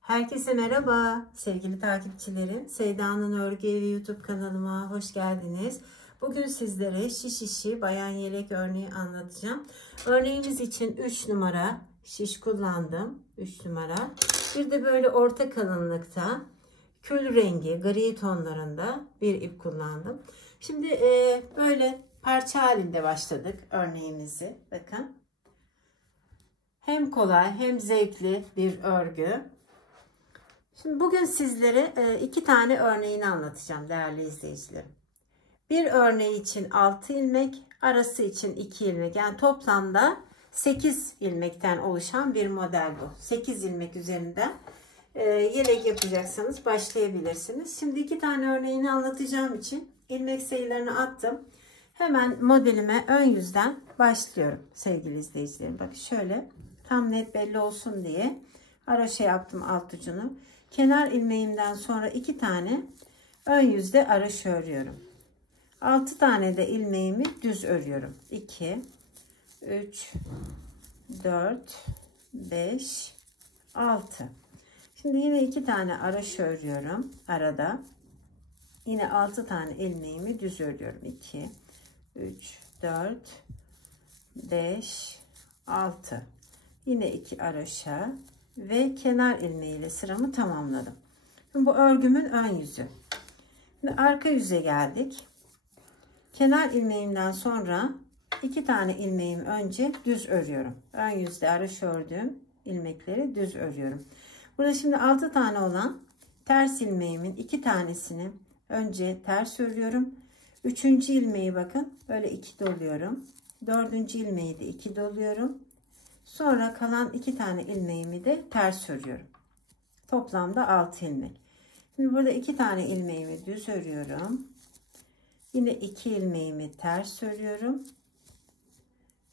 Herkese merhaba sevgili takipçilerim. Seyda'nın Örgü Evi YouTube kanalıma hoş geldiniz. Bugün sizlere şiş işi bayan yelek örneği anlatacağım. Örneğimiz için 3 numara şiş kullandım. 3 numara. Bir de böyle orta kalınlıkta kül rengi gri tonlarında bir ip kullandım. Şimdi böyle parça halinde başladık örneğimizi. Bakın. Hem kolay hem zevkli bir örgü. Şimdi bugün sizlere iki tane örneğini anlatacağım değerli izleyicilerim. Bir örneği için 6 ilmek, arası için 2 ilmek. Yani toplamda 8 ilmekten oluşan bir model bu. 8 ilmek üzerinden yelek yapacaksanız başlayabilirsiniz. Şimdi iki tane örneğini anlatacağım için ilmek sayılarını attım. Hemen modelime ön yüzden başlıyorum sevgili izleyicilerim. Bakın şöyle tam net belli olsun diye haroşa yaptım alt ucunu. Kenar ilmeğimden sonra 2 tane ön yüzde haroşa örüyorum. 6 tane de ilmeğimi düz örüyorum. 2 3 4 5 6. Şimdi yine 2 tane haroşa örüyorum arada. Yine 6 tane ilmeğimi düz örüyorum. 2 3 4 5 6. Yine 2 haroşa ve kenar ilmeği ile sıramı tamamladım. Şimdi bu örgümün ön yüzü. Şimdi arka yüze geldik. Kenar ilmeğimden sonra 2 tane ilmeğimi önce düz örüyorum. Ön yüzde haroşa ördüğüm ilmekleri düz örüyorum. Burada şimdi 6 tane olan ters ilmeğimin 2 tanesini önce ters örüyorum. 3. ilmeği bakın böyle 2 doluyorum. 4. ilmeği de 2 doluyorum. Sonra kalan 2 tane ilmeğimi de ters örüyorum. Toplamda 6 ilmek. Şimdi burada 2 tane ilmeğimi düz örüyorum. Yine 2 ilmeğimi ters örüyorum.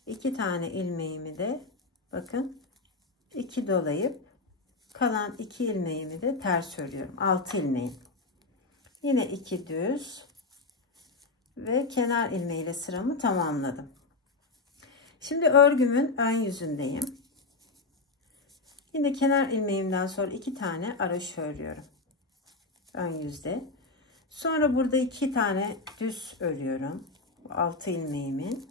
2 tane ilmeğimi de bakın 2 dolayıp kalan 2 ilmeğimi de ters örüyorum. 6 ilmeğim. Yine 2 düz ve kenar ilmeğiyle sıramı tamamladım. Şimdi örgümün ön yüzündeyim. Yine kenar ilmeğimden sonra 2 tane haroşa örüyorum. Ön yüzde. Sonra burada 2 tane düz örüyorum. Bu 6 ilmeğimin.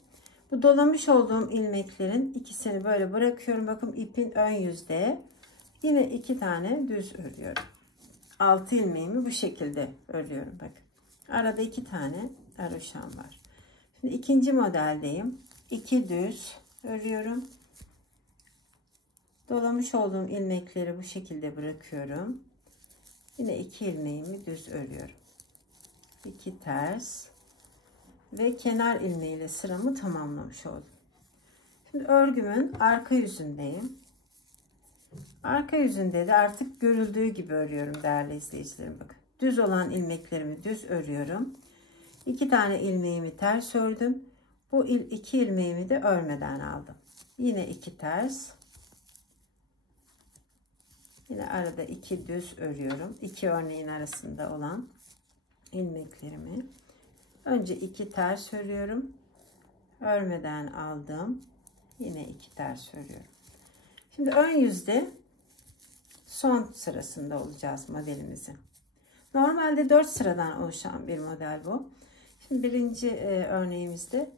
Bu dolamış olduğum ilmeklerin ikisini böyle bırakıyorum. Bakın ipin ön yüzde. Yine 2 tane düz örüyorum. 6 ilmeğimi bu şekilde örüyorum. Bakın. Arada 2 tane haroşam var. Şimdi ikinci modeldeyim. 2 düz örüyorum. Dolamış olduğum ilmekleri bu şekilde bırakıyorum. Yine 2 ilmeğimi düz örüyorum. 2 ters ve kenar ilmeğiyle sıramı tamamlamış oldum. Şimdi örgümün arka yüzündeyim. Arka yüzünde de artık görüldüğü gibi örüyorum değerli izleyicilerim. Bakın. Düz olan ilmeklerimi düz örüyorum. 2 tane ilmeğimi ters ördüm. Bu 2 ilmeğimi de örmeden aldım. Yine 2 ters. Yine arada 2 düz örüyorum. 2 örneğin arasında olan ilmeklerimi. Önce 2 ters örüyorum. Örmeden aldım. Yine 2 ters örüyorum. Şimdi ön yüzde son sırasında olacağız modelimizin. Normalde 4 sıradan oluşan bir model bu. Şimdi birinci örneğimizde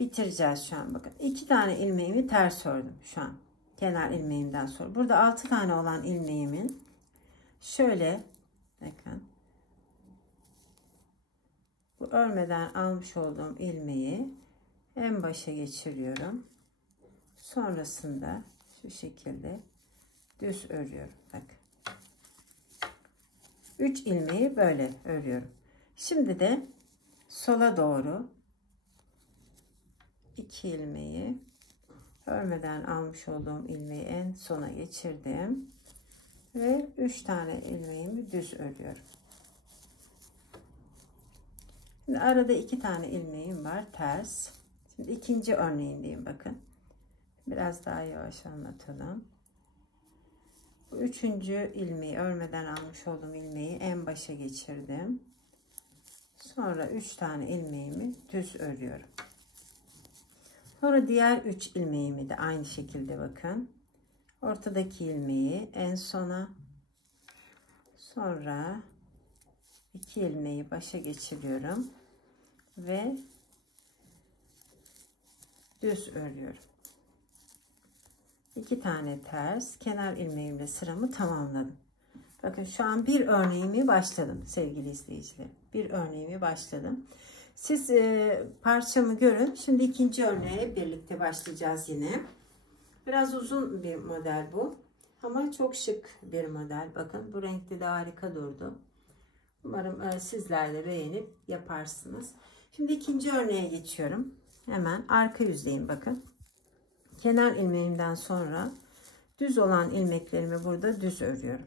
bitireceğiz şu an. Bakın 2 tane ilmeğimi ters ördüm şu an. Kenar ilmeğimden sonra. Burada 6 tane olan ilmeğimin şöyle bakın. Bu örmeden almış olduğum ilmeği en başa geçiriyorum. Sonrasında şu şekilde düz örüyorum. Bakın. 3 ilmeği böyle örüyorum. Şimdi de sola doğru 2 ilmeği örmeden almış olduğum ilmeği en sona geçirdim ve 3 tane ilmeğimi düz örüyorum. Şimdi arada 2 tane ilmeğim var ters. Şimdi ikinci örneğindeyim bakın. Biraz daha yavaş anlatalım. Bu 3. ilmeği örmeden almış olduğum ilmeği en başa geçirdim. Sonra 3 tane ilmeğimi düz örüyorum. Sonra diğer 3 ilmeğimi de aynı şekilde bakın. Ortadaki ilmeği en sona Sonra 2 ilmeği başa geçiriyorum ve düz örüyorum. 2 tane ters, kenar ilmeğimle sıramı tamamladım. Bakın şu an bir örneğimi başladım sevgili izleyiciler. Bir örneğimi başladım. Siz parçamı görün. Şimdi ikinci örneğe birlikte başlayacağız yine. Biraz uzun bir model bu. Ama çok şık bir model. Bakın bu renkte de harika durdu. Umarım sizler de beğenip yaparsınız. Şimdi ikinci örneğe geçiyorum. Hemen arka yüzdeyim bakın. Kenar ilmeğimden sonra düz olan ilmeklerimi burada düz örüyorum.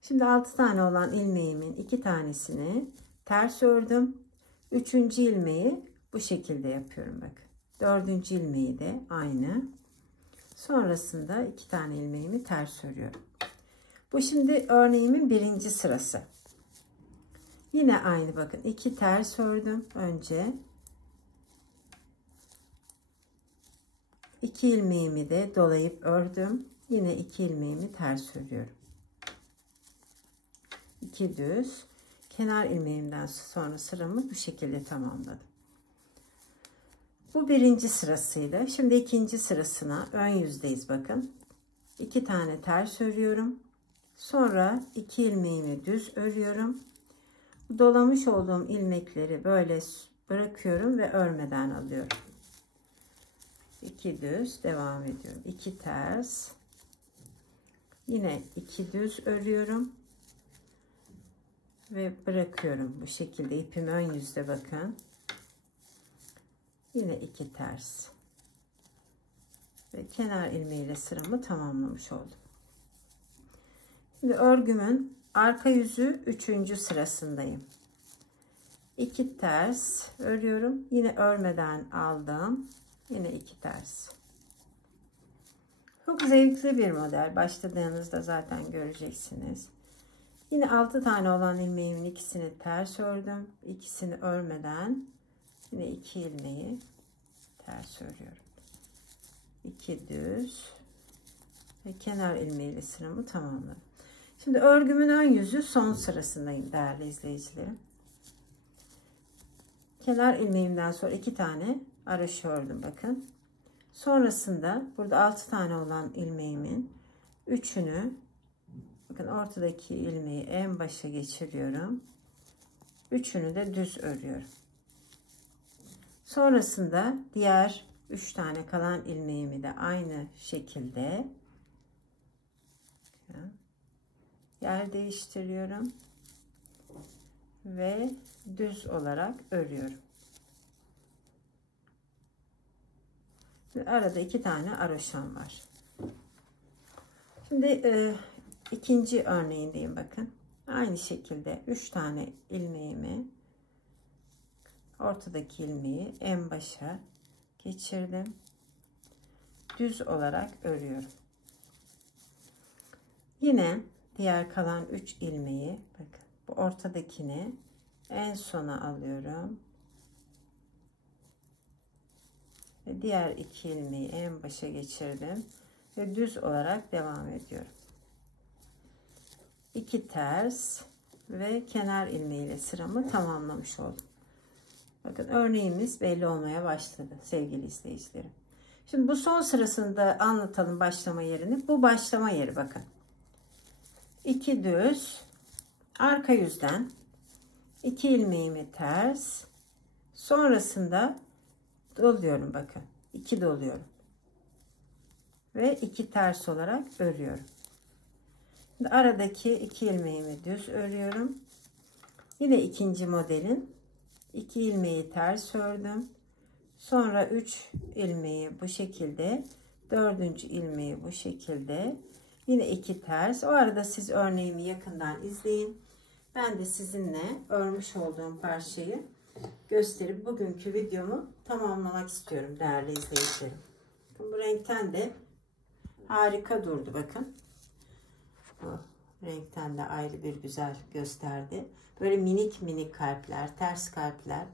Şimdi 6 tane olan ilmeğimin 2 tanesini ters ördüm. 3. ilmeği bu şekilde yapıyorum bakın. 4. ilmeği de aynı. Sonrasında 2 tane ilmeğimi ters örüyorum. Bu şimdi örneğimin birinci sırası. Yine aynı bakın. 2 ters ördüm önce. 2 ilmeğimi de dolayıp ördüm. Yine 2 ilmeğimi ters örüyorum. 2 düz. Kenar ilmeğimden sonra sıramı bu şekilde tamamladım. Bu birinci sırasıydı. Şimdi ikinci sırasına ön yüzdeyiz bakın. 2 tane ters örüyorum. Sonra 2 ilmeğimi düz örüyorum. Dolamış olduğum ilmekleri böyle bırakıyorum ve örmeden alıyorum. 2 düz devam ediyorum. 2 ters. Yine 2 düz örüyorum. Ve bırakıyorum bu şekilde ipim ön yüzde bakın. Yine 2 ters. Ve kenar ilmeğiyle sıramı tamamlamış oldum. Şimdi örgümün arka yüzü 3. sırasındayım. 2 ters örüyorum. Yine örmeden aldım. Yine 2 ters. Çok zevkli bir model. Başladığınızda zaten göreceksiniz. Yine 6 tane olan ilmeğimin ikisini ters ördüm. İkisini örmeden yine 2 ilmeği ters örüyorum. 2 düz ve kenar ilmeğiyle sıramı tamamladım. Şimdi örgümün ön yüzü son sırasındayım değerli izleyicilerim. Kenar ilmeğimden sonra 2 tane araş ördüm bakın. Sonrasında burada 6 tane olan ilmeğimin 3'ünü bakın ortadaki ilmeği en başa geçiriyorum. 3'ünü de düz örüyorum. Sonrasında diğer 3 tane kalan ilmeğimi de aynı şekilde yer değiştiriyorum ve düz olarak örüyorum. Şimdi arada 2 tane haroşam var. Şimdi ikinci örneğindeyim bakın. Aynı şekilde 3 tane ilmeğimi ortadaki ilmeği en başa geçirdim. Düz olarak örüyorum. Yine diğer kalan 3 ilmeği bakın bu ortadakini en sona alıyorum. Ve diğer 2 ilmeği en başa geçirdim ve düz olarak devam ediyorum. 2 ters ve kenar ilmeğiyle sıramı tamamlamış oldum. Bakın örneğimiz belli olmaya başladı sevgili izleyicilerim. Şimdi bu son sırasında anlatalım başlama yerini. Bu başlama yeri bakın. 2 düz arka yüzden 2 ilmeğimi ters, sonrasında doluyorum bakın. 2 doluyorum ve 2 ters olarak örüyorum. Şimdi aradaki 2 ilmeğimi düz örüyorum. Yine ikinci modelin 2 ilmeği ters ördüm. Sonra 3 ilmeği bu şekilde, 4. ilmeği bu şekilde, yine 2 ters. O arada siz örneğimi yakından izleyin. Ben de sizinle örmüş olduğum parçayı gösterip bugünkü videomu tamamlamak istiyorum değerli izleyicilerim. Bu renkten de harika durdu bakın. Bu renkten de ayrı bir güzel gösterdi. Böyle minik minik kalpler, ters kalpler,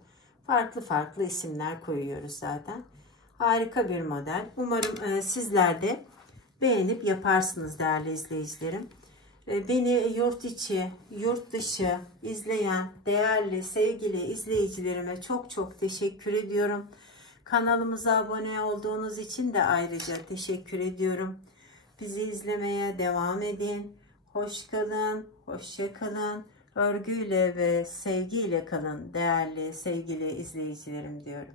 farklı farklı isimler koyuyoruz zaten. Harika bir model. Umarım sizler de beğenip yaparsınız değerli izleyicilerim. Beni yurt içi, yurt dışı izleyen değerli, sevgili izleyicilerime çok çok teşekkür ediyorum. Kanalımıza abone olduğunuz için de ayrıca teşekkür ediyorum. Bizi izlemeye devam edin. Hoş kalın, hoşça kalın. Örgüyle ve sevgiyle kalın değerli, sevgili izleyicilerim diyorum.